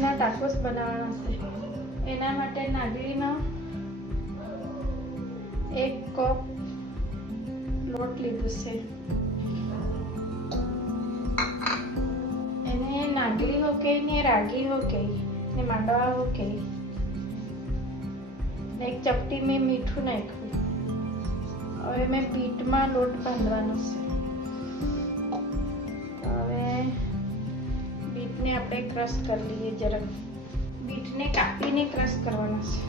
નાગલીના tacos બનાવવાના છે. એના માટે નાગલીનો 1 કપ લોટ લીધું છે. એને નાગલી હો કે ને રાગી હો કે ને માંડવા હો કે ને 1 ચપટી મેં મીઠું નાખ્યું. હવે મેં પીઠમાં લોટ બાંધવાનો છે. હવે બીટને આપણે ક્રશ કરી લઈએ. જરાક બીટને કાપીને ક્રશ કરવાના છે.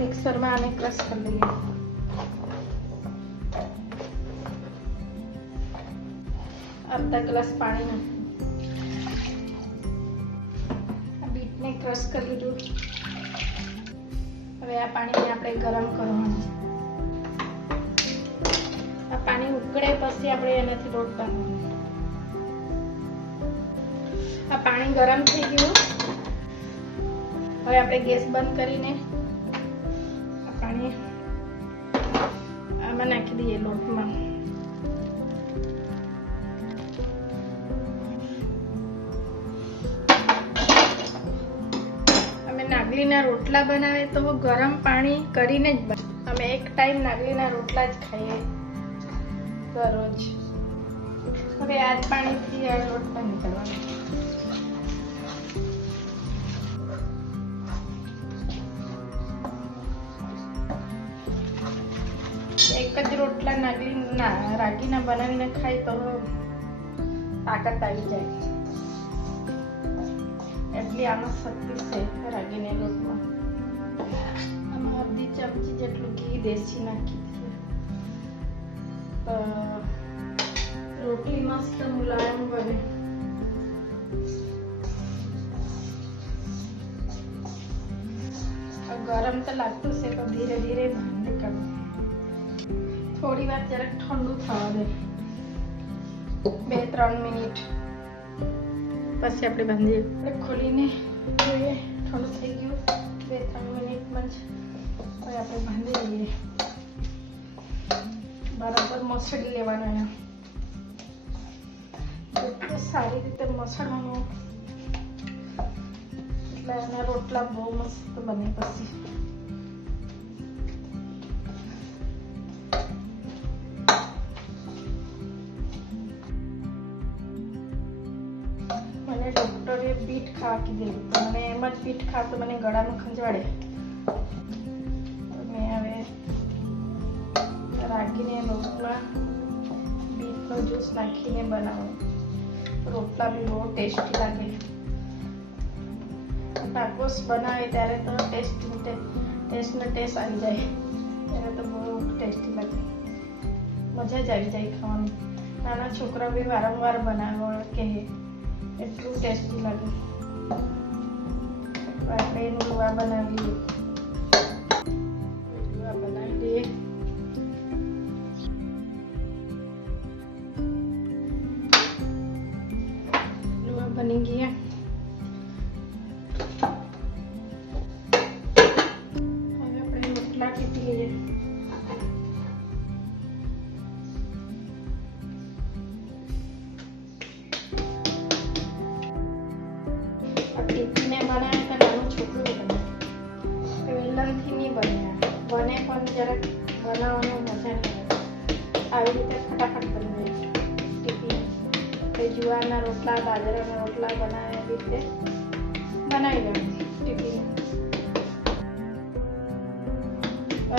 મિક્સરમાં આને ક્રશ કરી લઈએ. અડધા ગ્લાસ પાણી નાખીએ. બીટને ક્રશ કરી લીધું. હવે આ પાણીને આપણે ગરમ કરવાનું. આ પાણી ઉકળે પછી આપણે એનાથી લોટ બાંધવાનો. આ પાણી ગરમ થઈ ગયું. હવે આપણે ગેસ બંધ કરીને પાણી આમાં નાખી દઈએ લોટમાં. અમે નાગલીના રોટલા બનાવે તો ગરમ પાણી કરીને જ અમે એક ટાઈમ નાગલીના રોટલા જ ખાઈએ દરરોજ. હવે આ જ પાણીથી આ લોટ બંધ કરવાનો. એક જ રોટલા રાગીના બનાવીને ખાય તો તાકાત આવી જાય. એટલી આમાં શક્તિ છે રાગીના લોટમાં. આમાં અડધી ચમચી જેટલું ઘી દેશી નાખી છે. રોટલી મસ્ત મુલાયમ બને. ગરમ તો લાગતું છે તો ધીરે ધીરે બહાર કાઢવું. થોડી વાર જરાક ઠંડુ થવા દે. 2-3 મિનિટ પછી આપણે બાંધીએ. આપણે ખોલીને જોઈએ. ઠંડુ થઈ ગયું. 2-3 મિનિટમાં જ હવે આપણે બાંધી લઈએ. બરાબર મસળી લેવાનું. એટલું સારી રીતે મસળવાનું એટલે એના રોટલા બહુ મસ્ત બને. પછી ડોક્ટરે બીટ ખાવા કીધેલું પણ મને એમ જ બીટ ખાવ તો મને ગળામાં ખંજવાળે. મેં હવે રાગીને લોટમાં બીટનો જ્યુસ નાખીને બનાવું. રોટલા બી બહુ ટેસ્ટી લાગે. ટાકોસ બનાવે ત્યારે તો ટેસ્ટ આવી જાય. ત્યારે તો બહુ ટેસ્ટી લાગે. મજા જ આવી જાય ખાવાની. નાના છોકરા બી વારંવાર બનાવો કે એટલું ટેસ્ટી લાગે. આપણે એનું લુવા બનાવી દઈએ. લુવા બનાવી દઈએ. લુવા બની ગયા. હવે આપણે રોટલા ટીપી લઈએ. ટીપીને બનાવે તો નાનું છોકરું બને. વેલણથી નહીં બને. બને પણ જરાક બનાવવાનું મજા નહીં આવે. આવી રીતે ફટાફટ બની જાય. ટીપી જુવારના રોટલા, બાજરાના રોટલા બનાવે એવી રીતે બનાવી લેવાનું ટીપીને.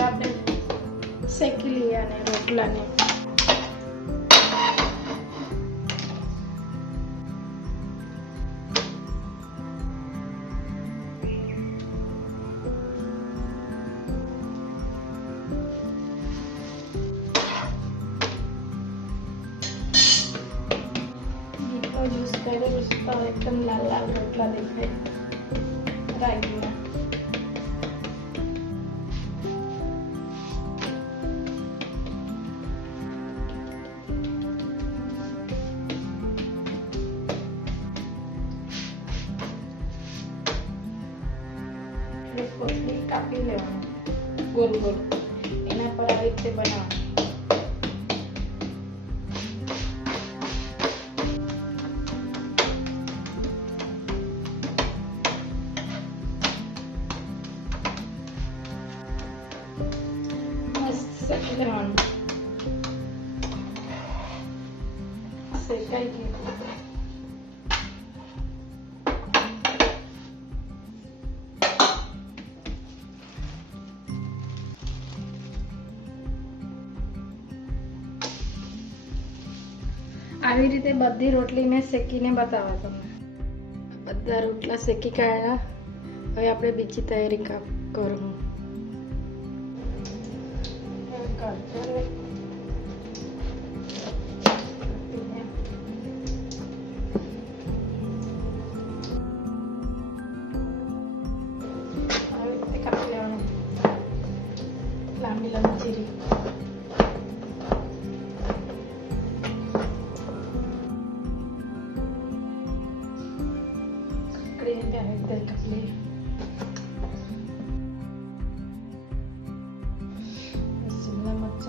આપણે શેકી લઈએ અને રોટલાને. જ્યુસ કરેલું તો એકદમ લાલ લાલ રોટલા દેખાય રાગીના. કોથળી કાપી લેવાનું. ગોલ ગોલ એના પર આવી રીતે બનાવવાનું. મસ્ત શેકી લેવાનું. શેકાઈ ગયું. આવી રીતે બધી રોટલી મેં શેકીને બતાવવા તમને. બધા રોટલા શેકી કાઢ્યા. હવે આપણે બીજી તૈયારી કરવું. આવી રીતે કાપી લેવાનું. લાંબી લાંબી ચીરી. शिमला मिर्च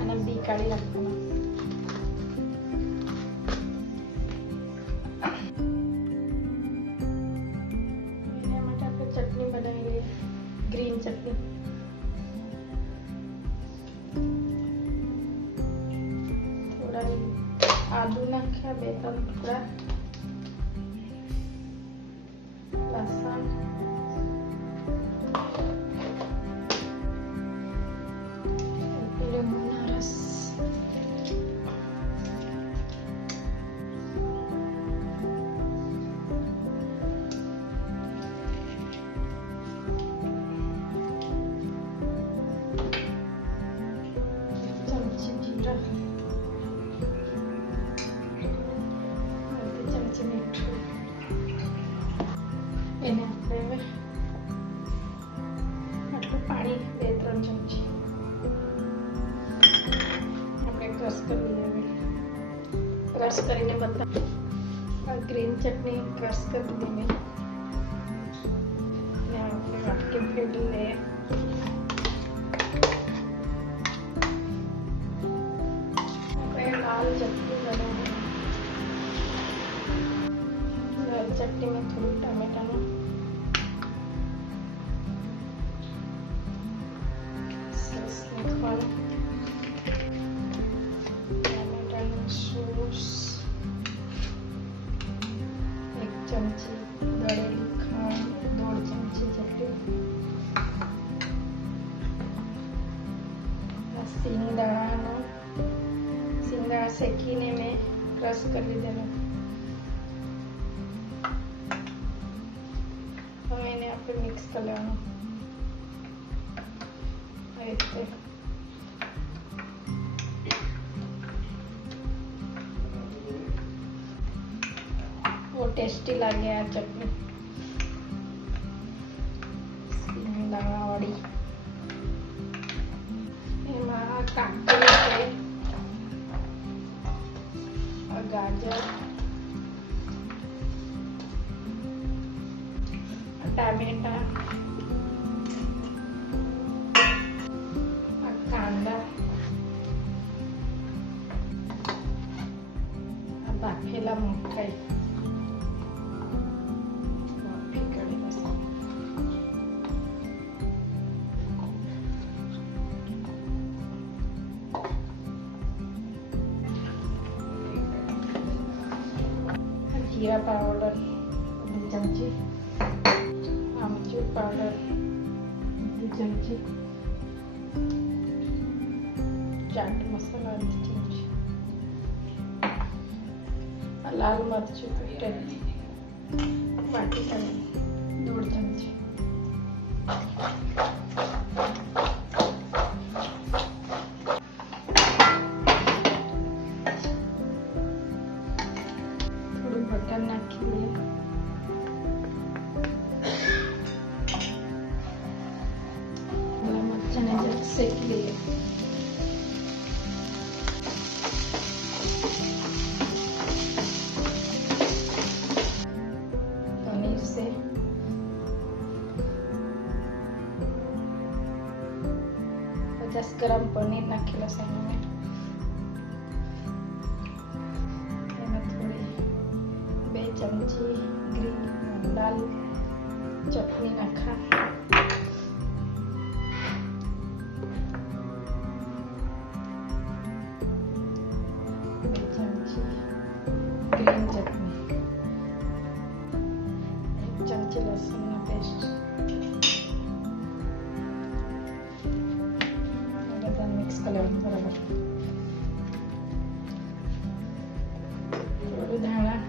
અને બી કાઢી નાખવાના. એના માટે આપણે ચટણી બનાવી લઈએ. ગ્રીન ચટણી. થોડા આદુ નાખ્યા, 2-3 ટુકડા લસણ, લીંબુનો રસ, ચમચી જીરા, મીઠું. એને આપણે હવે આટલું પાણી 2-3 ચમચી આપણે ક્રશ કરી લઈએ. ક્રશ કરીને બતાવ. આ ગ્રીન ચટણી ક્રશ કરી દીધી મેં. ને આપણે વાટકી ફેરવી લઈએ. આપણે લાલ ચટણી બનાવીએ. चटनी में थोड़ी टमाटर सॉस टमाटर सॉस 1 चमची दळेली खांड 1.5 चमची જેટલી સિંગદાણા શેકીને મેં ક્રશ કરી દીધેલો. હવે એને આપણે મિક્સ કરી લેવાનું. આવી રીતે બહુ ટેસ્ટી લાગે આ ચટણી સિંગદાણાવાળી. એમાં કાકડી છે, ગાજર, ટામેટા, કાંદા, બાફેલા મકાઈ, જીરા પાવડર 1 ચમચી, આમચૂર પાવડર 1 ચમચી, ચાટ મસાલા 1 ચમચી, લાલ મરચું કૂટેલું વાટીકાનું 1.5 ચમચી. થોડું બટર નાખી દઈએ. મરચાંને જરા શેકી લઈએ. પનીર છે 50 ગ્રામ પનીર નાખેલો છે મેં. એમાં થોડી 2 ચમચી ગ્રીન લાલ ચટણી નાખા. ગ્રીન ચટણી, 1 ચમચી લસણનો પેસ્ટ. બધા મિક્સ કરવાનું બરાબર. થોડું ધાણા,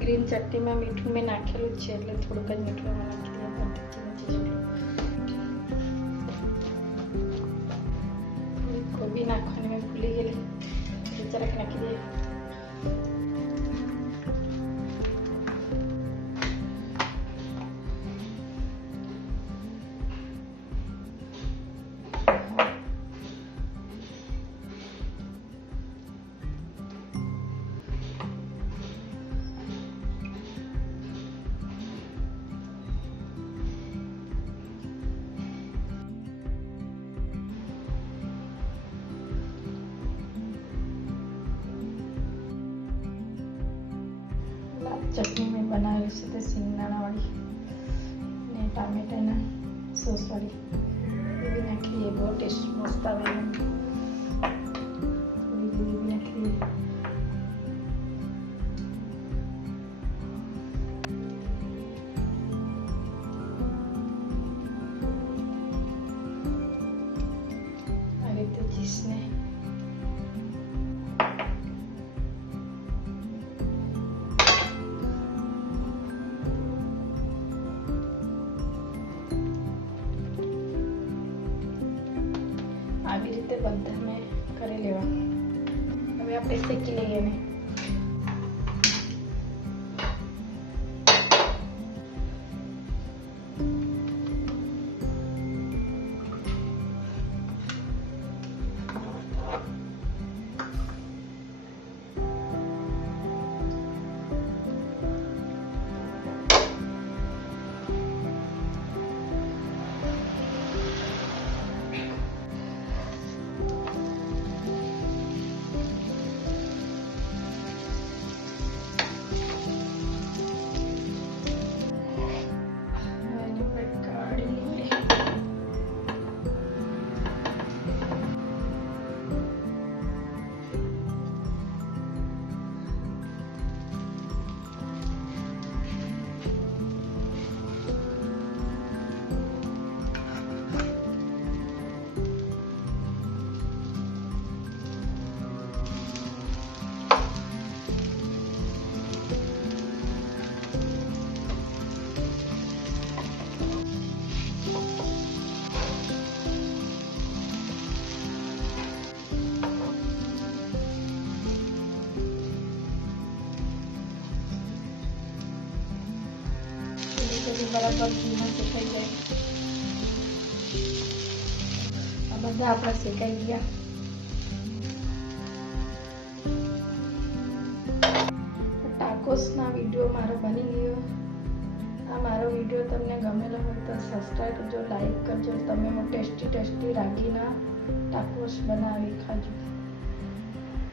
ગ્રીન ચટણીમાં મીઠું મેં નાખેલું જ છે એટલે થોડુંક જ મીઠું એમાં નાખી દઈએ. 1 ચમચી જેટલું. કોબી નાખવાની મેં ભૂલી ગયેલી, જરાક નાખી દઈએ. ચટણી મેં બનાવેલી છે તે સિંગદાણાવાળી ને ટામેટાના સોસવાળી એ બી નાખી દઈએ. બહુ ટેસ્ટ મસ્ત આવે. થોડી બી નાખી દઈએ. આ રીતે ચીઝને આવી રીતે બધા મેં કરી લેવાનું. હવે આપણે શેકી લઈએ ને. બરાબર ઘીમાં શેકાઈ જાય. આ બધા આપણા શેકાઈ ગયા. ટાકોસના વિડીયો મારો બની ગયો. આ મારો વિડીયો તમને ગમેલો હોય તો સબસ્ક્રાઈબ કરજો, લાઈક કરજો. તમે ટેસ્ટી રાગીના ટાકોસ બનાવી ખાજો.